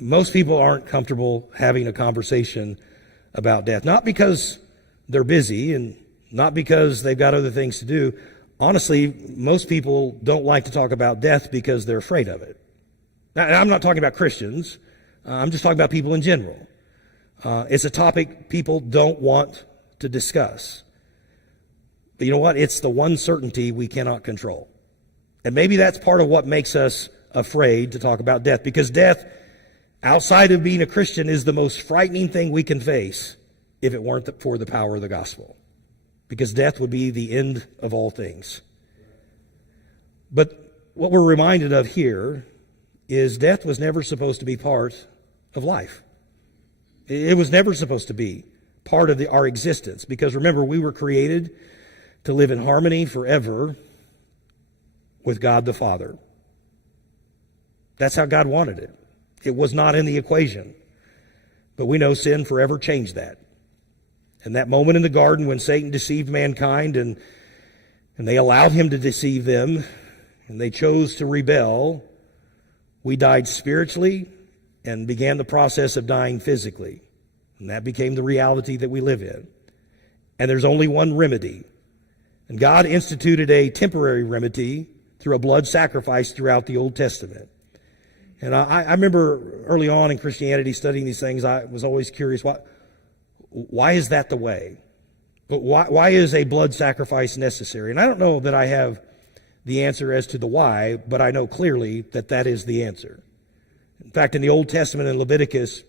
most people aren't comfortable having a conversation about death. Not because they're busy and not because they've got other things to do. Honestly, most people don't like to talk about death because they're afraid of it. Now, I'm not talking about Christians. I'm just talking about people in general. It's a topic people don't want to discuss. But you know what? It's the one certainty we cannot control. And maybe that's part of what makes us afraid to talk about death, because death, outside of being a Christian, is the most frightening thing we can face if it weren't for the power of the gospel. Because death would be the end of all things. But what we're reminded of here is death was never supposed to be part of life. It was never supposed to be part of our existence. Because remember, we were created to live in harmony forever with God the Father. That's how God wanted it. It was not in the equation. But we know sin forever changed that. And that moment in the garden when Satan deceived mankind and they allowed him to deceive them and they chose to rebel, we died spiritually and began the process of dying physically. And that became the reality that we live in. And there's only one remedy. And God instituted a temporary remedy through a blood sacrifice throughout the Old Testament. And I remember early on in Christianity studying these things, I was always curious, why is that the way? But why is a blood sacrifice necessary? And I don't know that I have the answer as to the why, but I know clearly that that is the answer. In fact, in the Old Testament in Leviticus,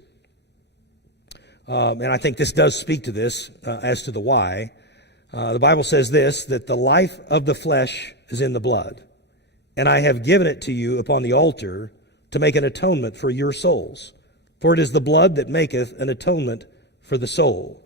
and I think this does speak to this as to the why, the Bible says this, that the life of the flesh is in the blood, and I have given it to you upon the altar to make an atonement for your souls. For it is the blood that maketh an atonement for the soul.